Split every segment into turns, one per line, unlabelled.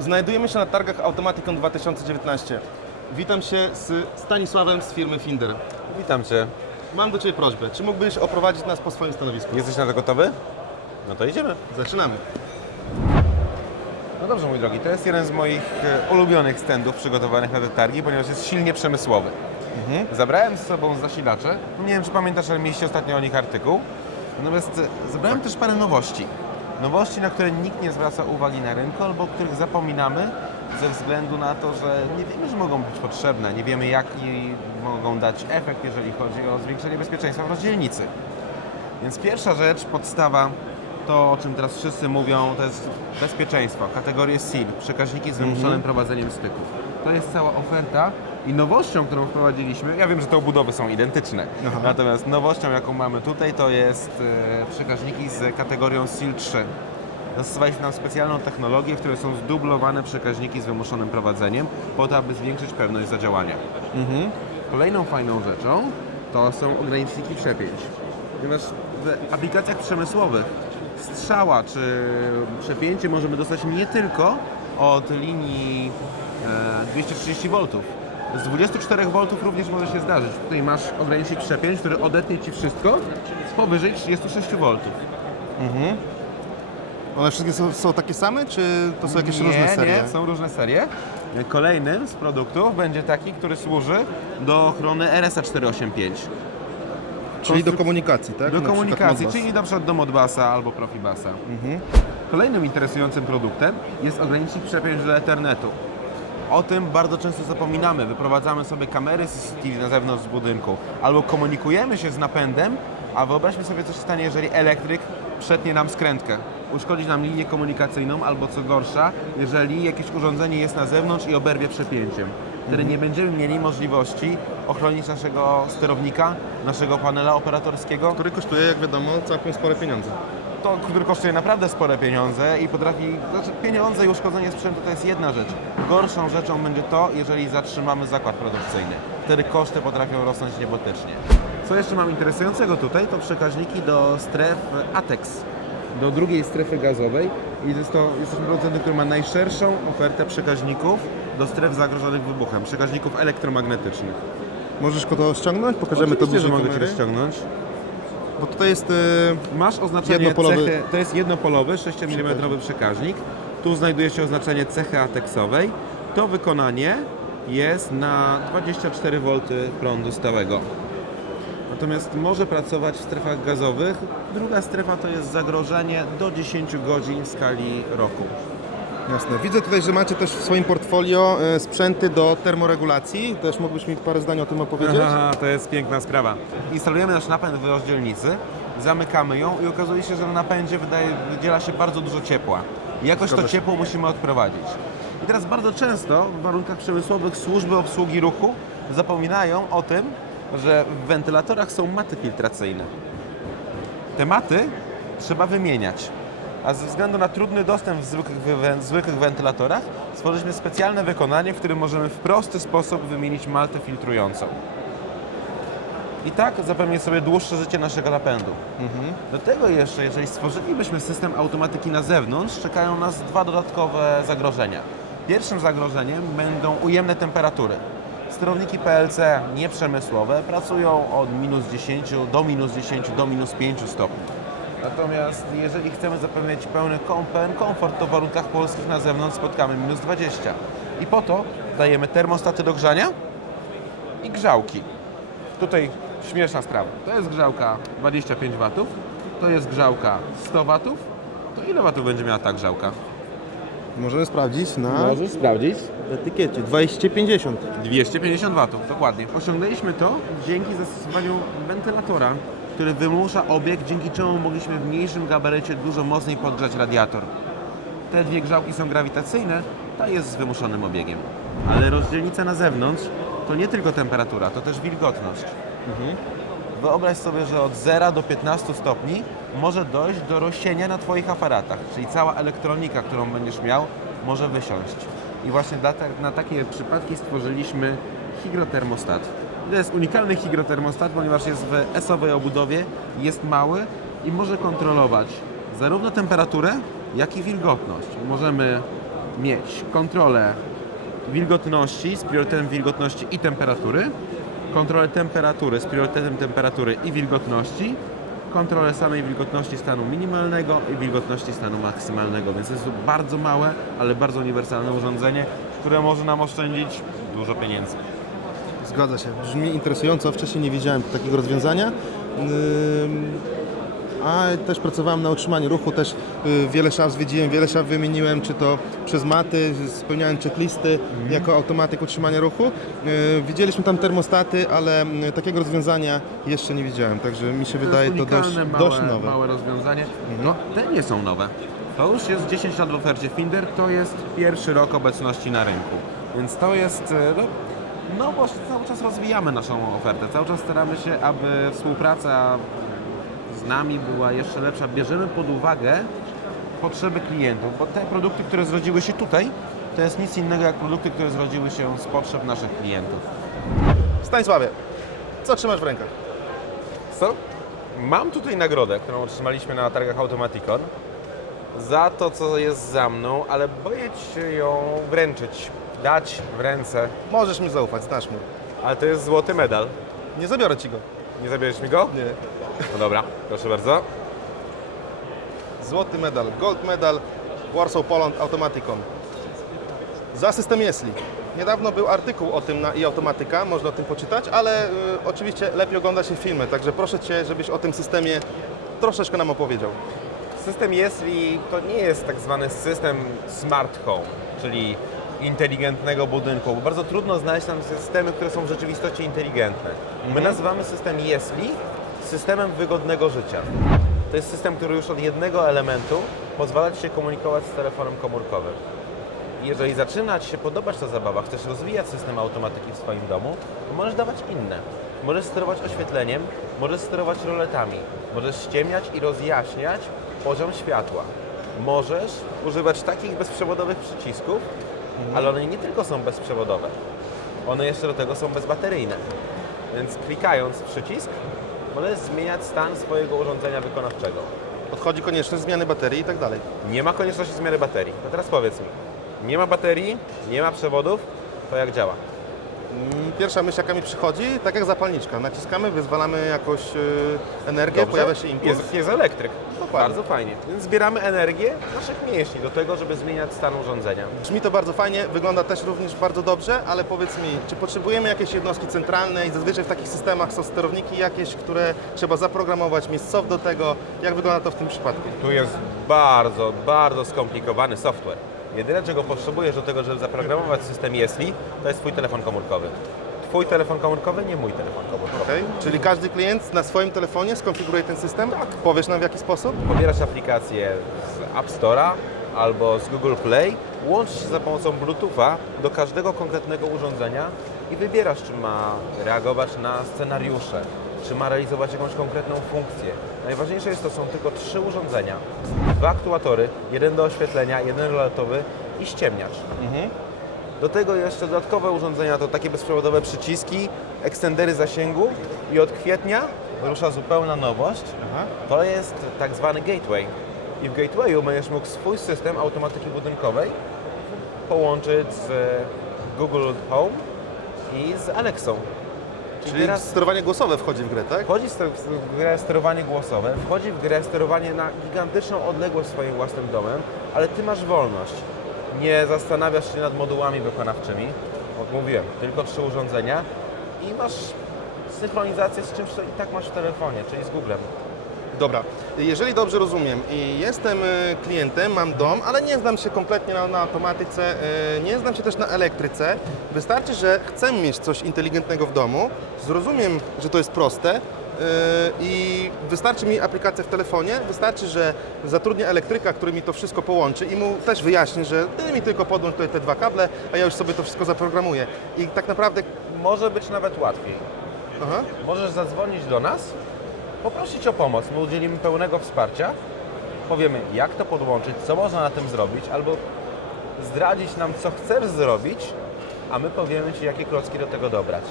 Znajdujemy się na targach Automaticon 2019. Witam się z Stanisławem z firmy Finder.
Witam Cię.
Mam do Ciebie prośbę. Czy mógłbyś oprowadzić nas po swoim stanowisku?
Jesteś na to gotowy? No to idziemy.
Zaczynamy.
No dobrze, mój drogi, to jest jeden z moich e, ulubionych standów przygotowanych na te targi, ponieważ jest silnie przemysłowy. Zabrałem ze sobą zasilacze. Nie wiem, czy pamiętasz, ale mieliście ostatnio o nich artykuł. Natomiast e, zabrałem też parę nowości. Nowości, na które nikt nie zwraca uwagi na rynku, albo o których zapominamy ze względu na to, że nie wiemy, że mogą być potrzebne, nie wiemy, jaki mogą dać efekt, jeżeli chodzi o zwiększenie bezpieczeństwa w rozdzielnicy. Więc pierwsza rzecz, podstawa, to o czym teraz wszyscy mówią, to jest bezpieczeństwo, kategorie SIL, przekaźniki z wymuszonym prowadzeniem styków. To jest cała oferta i nowością, którą wprowadziliśmy, ja wiem, że te obudowy są identyczne,
Aha.
natomiast nowością, jaką mamy tutaj, to jest e, przekaźniki z kategorią SIL 3. Zastosowaliśmy tam specjalną technologię, w której są zdublowane przekaźniki z wymuszonym prowadzeniem, po to, aby zwiększyć pewność zadziałania. Kolejną fajną rzeczą to są ograniczniki przepięć. Ponieważ w aplikacjach przemysłowych strzała czy przepięcie możemy dostać nie tylko od linii e, 230 V. Z 24 V również może się zdarzyć. Tutaj masz ogranicznik przepięć, który odetnie Ci wszystko powyżej 36 V.
One wszystkie są, są takie same, czy to są jakieś
nie,
różne serie?
Nie, są różne serie. Kolejnym z produktów będzie taki, który służy do ochrony RSA 485.
Czyli do komunikacji, tak?
Do
Na
komunikacji, czyli na przykład do Modbusa albo Profibasa.
Mhm.
Kolejnym interesującym produktem jest ogranicznik przepięć do Ethernetu. O tym bardzo często zapominamy. Wyprowadzamy sobie kamery CCTV na zewnątrz z budynku albo komunikujemy się z napędem, a wyobraźmy sobie, co się stanie, jeżeli elektryk przetnie nam skrętkę. Uszkodzi nam linię komunikacyjną, albo co gorsza, jeżeli jakieś urządzenie jest na zewnątrz i oberwie przepięciem. Wtedy nie będziemy mieli możliwości ochronić naszego sterownika, naszego panela operatorskiego,
Który kosztuje, jak wiadomo, całkiem spore pieniądze.
To, który kosztuje naprawdę spore pieniądze i potrafi, znaczy pieniądze i uszkodzenie sprzętu to jest jedna rzecz. Gorszą rzeczą będzie to, jeżeli zatrzymamy zakład produkcyjny. Wtedy koszty potrafią rosnąć niebotycznie. Co jeszcze mam interesującego tutaj, to przekaźniki do stref ATEX, do drugiej strefy gazowej. I jest to, jesteśmy producentem, który ma najszerszą ofertę przekaźników do stref zagrożonych wybuchem, przekaźników elektromagnetycznych.
Możesz to ściągnąć? Pokażemy to
Oczywiście, że
dużej
mogę Ci
kamery. Bo tutaj jest... y,
Masz oznaczenie
Jednopolowy.
cechy, to jest jednopolowy 6 mm przekaźnik. Tu znajduje się oznaczenie cechy ateksowej. To wykonanie jest na 24 V prądu stałego. Natomiast może pracować w strefach gazowych. Druga strefa to jest zagrożenie do 10 godzin w skali roku.
Jasne. Widzę tutaj, że macie też w swoim portfolio y, sprzęty do termoregulacji. Też mógłbyś mi parę zdań o tym opowiedzieć?
Aha, to jest piękna sprawa. Instalujemy nasz napęd w rozdzielnicy, zamykamy ją i okazuje się, że na napędzie wydaje, wydziela się bardzo dużo ciepła. I jakoś to
Zgadza się.
ciepło musimy odprowadzić. I teraz bardzo często w warunkach przemysłowych służby obsługi ruchu zapominają o tym, że w wentylatorach są maty filtracyjne. Te maty trzeba wymieniać. A ze względu na trudny dostęp w zwykłych, wy- zwykłych wentylatorach stworzyliśmy specjalne wykonanie, w którym możemy w prosty sposób wymienić maltę filtrującą. I tak zapewnić sobie dłuższe życie naszego napędu. Do tego jeszcze, jeżeli stworzylibyśmy system automatyki na zewnątrz, czekają nas dwa dodatkowe zagrożenia. Pierwszym zagrożeniem będą ujemne temperatury. Sterowniki PLC nieprzemysłowe pracują od minus 10 do minus 10 do minus 5 stopni. Natomiast jeżeli chcemy zapewnić pełny pełen komfort, to w warunkach polskich na zewnątrz spotkamy minus 20. I po to dajemy termostaty do grzania i grzałki. Tutaj śmieszna sprawa. To jest grzałka 25 W, to jest grzałka 100 W. To ile watów będzie miała ta grzałka?
Możemy sprawdzić na
sprawdzić.
etykiecie. 250.
250 W, dokładnie. Osiągnęliśmy to dzięki zastosowaniu wentylatora, który wymusza obieg, dzięki czemu mogliśmy w mniejszym gabarycie dużo mocniej podgrzać radiator. Te dwie grzałki są grawitacyjne, ta jest z wymuszonym obiegiem. Ale rozdzielnica na zewnątrz to nie tylko temperatura, to też wilgotność. Wyobraź sobie, że od 0 do 15 stopni może dojść do rozsienia na Twoich aparatach, czyli cała elektronika, którą będziesz miał, może wysiąść. I właśnie na takie przypadki stworzyliśmy higrotermostat. To jest unikalny higrotermostat, ponieważ jest w S-owej obudowie, jest mały i może kontrolować zarówno temperaturę, jak i wilgotność. Możemy mieć kontrolę wilgotności z priorytetem wilgotności i temperatury, kontrolę temperatury z priorytetem temperatury i wilgotności, kontrolę samej wilgotności stanu minimalnego i wilgotności stanu maksymalnego, więc jest to bardzo małe, ale bardzo uniwersalne urządzenie, które może nam oszczędzić dużo pieniędzy.
Zgadza się. Brzmi interesująco. Wcześniej nie wiedziałem takiego rozwiązania. A też pracowałem na utrzymaniu ruchu, też y, wiele szaf zwiedziłem, wiele szaf wymieniłem, czy to przez maty, spełniałem checklisty jako automatyk utrzymania ruchu. Y, Widzieliśmy tam termostaty, ale y, takiego rozwiązania jeszcze nie widziałem, także mi się wydaje to dość,
unikalne,
dość
małe,
nowe.
małe rozwiązanie. No, te nie są nowe. To już jest 10 lat w ofercie Finder, to jest pierwszy rok obecności na rynku. Więc to jest, no, no bo cały czas rozwijamy naszą ofertę, cały czas staramy się, aby współpraca z nami była jeszcze lepsza. Bierzemy pod uwagę potrzeby klientów, bo te produkty, które zrodziły się tutaj, to jest nic innego jak produkty, które zrodziły się z potrzeb naszych klientów.
Stanisławie, co trzymasz w rękach?
Co? Mam tutaj nagrodę, którą otrzymaliśmy na targach Automaticon za to, co jest za mną, ale boję się ją wręczyć, dać w ręce.
Możesz mi zaufać, znasz mnie.
Ale to jest złoty medal.
Nie zabiorę Ci go.
Nie zabierzesz mi go?
Nie.
No dobra, proszę bardzo.
Złoty medal, gold medal Warsaw Poland Automaticon. Za system Jesli. Niedawno był artykuł o tym na i-automatyka, można o tym poczytać, ale y, oczywiście lepiej ogląda się filmy, także proszę Cię, żebyś o tym systemie troszeczkę nam opowiedział.
System Jesli to nie jest tak zwany system smart home, czyli inteligentnego budynku, bo bardzo trudno znaleźć tam systemy, które są w rzeczywistości inteligentne. My nazywamy system Jesli systemem wygodnego życia. To jest system, który już od jednego elementu pozwala Ci się komunikować z telefonem komórkowym. Jeżeli zaczyna Ci się podobać ta zabawa, chcesz rozwijać system automatyki w swoim domu, to możesz dawać inne. Możesz sterować oświetleniem, możesz sterować roletami, możesz ściemniać i rozjaśniać poziom światła. Możesz używać takich bezprzewodowych przycisków, ale one nie tylko są bezprzewodowe, one jeszcze do tego są bezbateryjne. Więc klikając przycisk, możesz zmieniać stan swojego urządzenia wykonawczego.
Odchodzi konieczność zmiany baterii i tak dalej.
Nie ma konieczności zmiany baterii. To teraz powiedz mi, nie ma baterii, nie ma przewodów, to jak działa?
Mm, Pierwsza myśl jaka mi przychodzi, tak jak zapalniczka. Naciskamy, wyzwalamy jakąś y, energię,
Dobrze?
pojawia się impuls.
Jest, jest elektryk.
Dokładnie.
Bardzo fajnie. Więc zbieramy energię naszych mięśni do tego, żeby zmieniać stan urządzenia.
Brzmi to bardzo fajnie, wygląda też również bardzo dobrze, ale powiedz mi, czy potrzebujemy jakiejś jednostki centralnej? Zazwyczaj w takich systemach są sterowniki jakieś, które trzeba zaprogramować, mieć soft do tego. Jak wygląda to w tym przypadku?
Tu jest bardzo, bardzo skomplikowany software. Jedyne, czego potrzebujesz do tego, żeby zaprogramować system Jesli, to jest Twój telefon komórkowy. Twój telefon komórkowy, nie mój telefon komórkowy.
Okej. Czyli każdy klient na swoim telefonie skonfiguruje ten system? Tak. Powiesz nam w jaki sposób?
Pobierasz aplikację z App Store'a albo z Google Play, łączysz się za pomocą Bluetootha do każdego konkretnego urządzenia i wybierasz, czy ma reagować na scenariusze, czy ma realizować jakąś konkretną funkcję. Najważniejsze jest to, są tylko trzy urządzenia, dwa aktuatory, jeden do oświetlenia, jeden roletowy i ściemniacz. Do tego jeszcze dodatkowe urządzenia to takie bezprzewodowe przyciski, ekstendery zasięgu i od kwietnia rusza zupełna nowość.
Aha.
To jest tak zwany gateway. I w gatewayu będziesz mógł swój system automatyki budynkowej połączyć z Google Home i z Alexą.
Czyli
teraz
sterowanie głosowe wchodzi w grę, tak?
wchodzi w grę sterowanie głosowe, wchodzi w grę sterowanie na gigantyczną odległość swoim własnym domem, ale ty masz wolność. Nie zastanawiasz się nad modułami wykonawczymi. Jak mówiłem, tylko trzy urządzenia i masz synchronizację z czymś, co i tak masz w telefonie, czyli z Googlem.
Dobra. Jeżeli dobrze rozumiem i jestem y, klientem, mam dom, ale nie znam się kompletnie na, na automatyce, y, nie znam się też na elektryce. Wystarczy, że chcę mieć coś inteligentnego w domu, zrozumiem, że to jest proste i wystarczy mi aplikacja w telefonie, wystarczy, że zatrudnię elektryka, który mi to wszystko połączy i mu też wyjaśnię, że ty mi tylko podłącz tutaj te dwa kable, a ja już sobie to wszystko zaprogramuję. I tak naprawdę...
Może być nawet łatwiej.
Aha.
Możesz zadzwonić do nas, poprosić o pomoc. My udzielimy pełnego wsparcia. Powiemy, jak to podłączyć, co można na tym zrobić, albo zdradzić nam, co chcesz zrobić, a my powiemy Ci, jakie klocki do tego dobrać.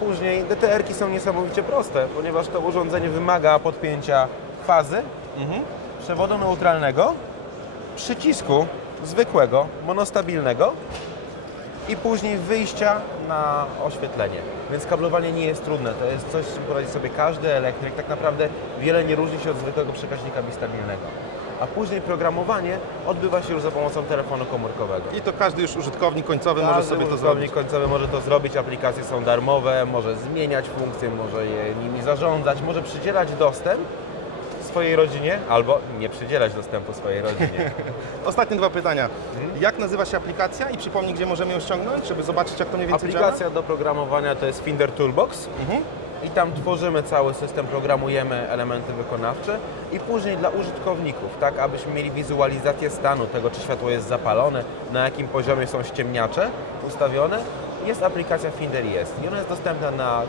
Później DTR-ki są niesamowicie proste, ponieważ to urządzenie wymaga podpięcia fazy,
Mhm.
przewodu neutralnego, przycisku zwykłego, monostabilnego i później wyjścia na oświetlenie. Więc kablowanie nie jest trudne. To jest coś, z czym poradzi sobie każdy elektryk. Tak naprawdę wiele nie różni się od zwykłego przekaźnika bistabilnego. A później programowanie odbywa się już za pomocą telefonu komórkowego.
I to każdy już użytkownik końcowy może
Każdy
sobie to
użytkownik
zrobić.
końcowy może to zrobić, aplikacje są darmowe, może zmieniać funkcje, może je nimi zarządzać, może przydzielać dostęp swojej rodzinie albo nie przydzielać dostępu swojej rodzinie.
Ostatnie dwa pytania.
Mhm.
Jak nazywa się aplikacja i przypomnij, gdzie możemy ją ściągnąć, żeby zobaczyć, jak to mniej więcej
Aplikacja do programowania to jest Finder Toolbox
działa? Mhm.
I tam tworzymy cały system, programujemy elementy wykonawcze i później dla użytkowników, tak abyśmy mieli wizualizację stanu tego, czy światło jest zapalone, na jakim poziomie są ściemniacze ustawione, jest aplikacja Finder jest i ona jest dostępna na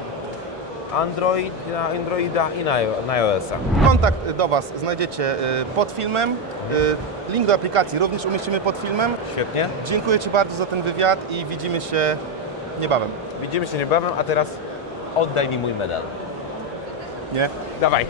Android, na Androida i na, iOS-a.
Kontakt do Was znajdziecie y, pod filmem. Y, Link do aplikacji również umieścimy pod filmem.
Świetnie.
Dziękuję Ci bardzo za ten wywiad i widzimy się niebawem.
Widzimy się niebawem, a teraz oddaj mi mój medal.
Nie?
Dawaj.